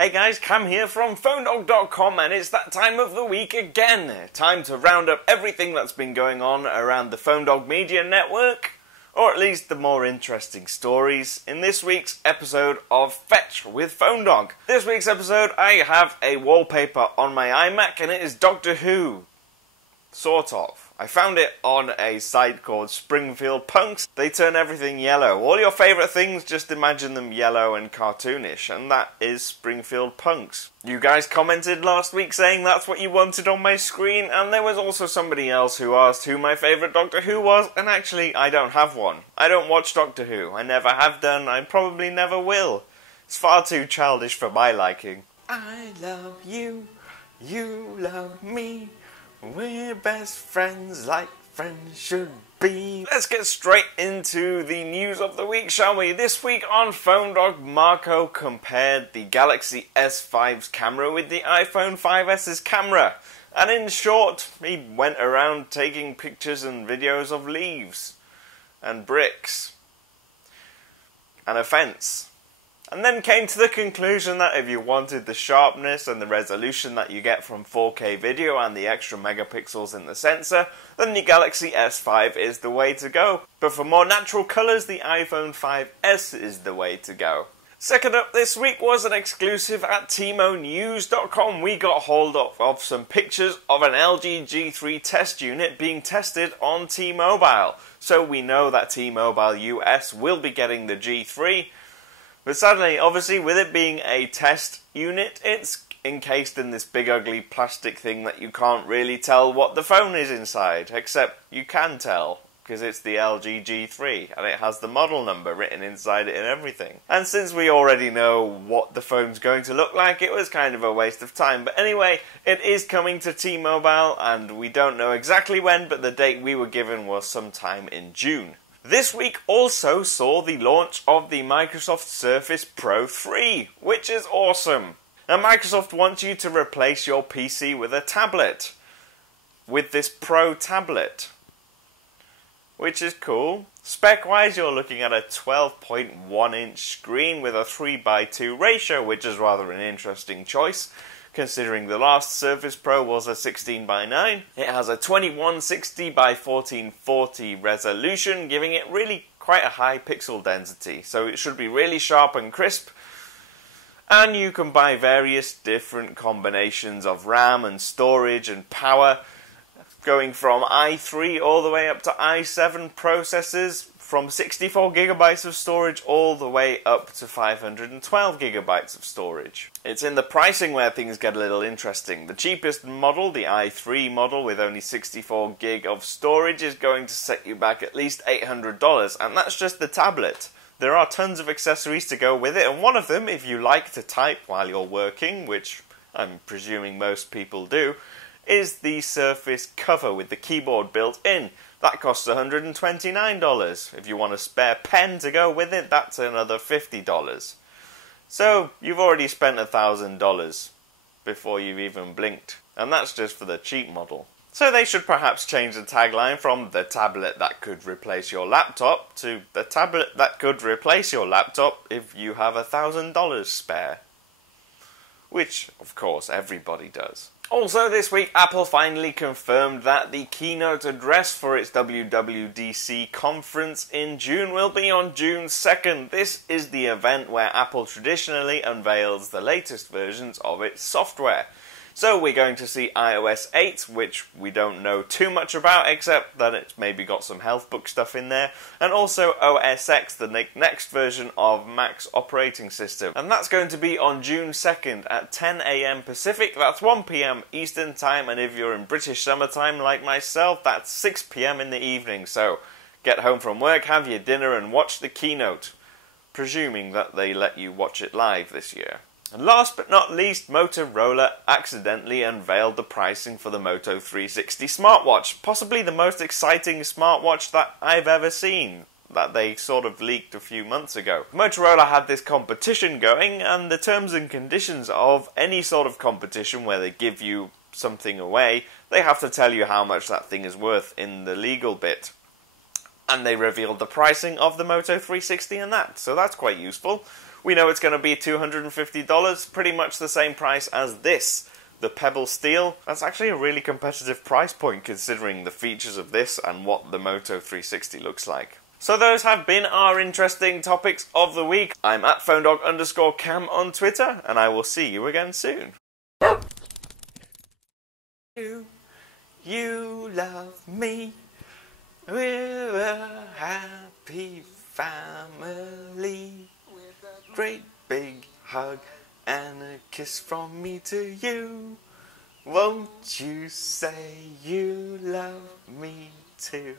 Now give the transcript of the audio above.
Hey guys, Cam here from PhoneDog.com, and it's that time of the week again. Time to round up everything that's been going on around the PhoneDog Media Network, or at least the more interesting stories, in this week's episode of Fetch with PhoneDog. This week's episode, I have a wallpaper on my iMac, and it is Doctor Who. Sort of. I found it on a site called Springfield Punks. They turn everything yellow. All your favourite things, just imagine them yellow and cartoonish, and that is Springfield Punks. You guys commented last week saying that's what you wanted on my screen, and there was also somebody else who asked who my favourite Doctor Who was, and actually I don't have one. I don't watch Doctor Who. I never have done. I probably never will. It's far too childish for my liking. I love you, you love me. We're best friends like friends should be. Let's get straight into the news of the week, shall we? This week on PhoneDog, Marco compared the Galaxy S5's camera with the iPhone 5S's camera. And in short, he went around taking pictures and videos of leaves and bricks and a fence. And then came to the conclusion that if you wanted the sharpness and the resolution that you get from 4K video and the extra megapixels in the sensor, then the Galaxy S5 is the way to go. But for more natural colours, the iPhone 5S is the way to go. Second up this week was an exclusive at TMonews.com. We got hold of some pictures of an LG G3 test unit being tested on T-Mobile. So we know that T-Mobile US will be getting the G3. But sadly, obviously, with it being a test unit, it's encased in this big ugly plastic thing that you can't really tell what the phone is inside. Except you can tell, because it's the LG G3, and it has the model number written inside it and everything. And since we already know what the phone's going to look like, it was kind of a waste of time. But anyway, it is coming to T-Mobile, and we don't know exactly when, but the date we were given was sometime in June. This week also saw the launch of the Microsoft Surface Pro 3, which is awesome. Now Microsoft wants you to replace your PC with a tablet, with this Pro tablet, which is cool. Spec-wise, you're looking at a 12.1-inch screen with a 3:2 ratio, which is rather an interesting choice, considering the last Surface Pro was a 16:9. It has a 2160 by 1440 resolution, giving it really quite a high pixel density, so it should be really sharp and crisp. And you can buy various different combinations of RAM and storage and power, going from i3 all the way up to i7 processors, from 64 gigabytes of storage all the way up to 512 gigabytes of storage. It's in the pricing where things get a little interesting. The cheapest model, the i3 model with only 64 gig of storage, is going to set you back at least $800, and that's just the tablet. There are tons of accessories to go with it, and one of them, if you like to type while you're working, which I'm presuming most people do, is the Surface cover with the keyboard built in. That costs $129. If you want a spare pen to go with it, that's another $50. So you've already spent $1,000 before you've even blinked. And that's just for the cheap model. So they should perhaps change the tagline from the tablet that could replace your laptop to the tablet that could replace your laptop if you have $1,000 spare. Which, of course, everybody does. Also this week, Apple finally confirmed that the keynote address for its WWDC conference in June will be on June 2nd. This is the event where Apple traditionally unveils the latest versions of its software. So we're going to see iOS 8, which we don't know too much about, except that it's maybe got some health book stuff in there, and also OS X, the next version of Mac's operating system. And that's going to be on June 2nd at 10 AM Pacific, that's 1 PM Eastern Time, and if you're in British summertime like myself, that's 6 PM in the evening. So get home from work, have your dinner, and watch the keynote, presuming that they let you watch it live this year. And last but not least, Motorola accidentally unveiled the pricing for the Moto 360 smartwatch, possibly the most exciting smartwatch that I've ever seen, that they sort of leaked a few months ago. Motorola had this competition going, and the terms and conditions of any sort of competition where they give you something away, they have to tell you how much that thing is worth in the legal bit. And they revealed the pricing of the Moto 360 and that, so that's quite useful. We know it's going to be $250, pretty much the same price as this, the Pebble Steel. That's actually a really competitive price point considering the features of this and what the Moto 360 looks like. So those have been our interesting topics of the week. I'm at PhoneDog_Cam on Twitter, and I will see you again soon. You love me. We're a happy family. Great big hug and a kiss from me to you. Won't you say you love me too?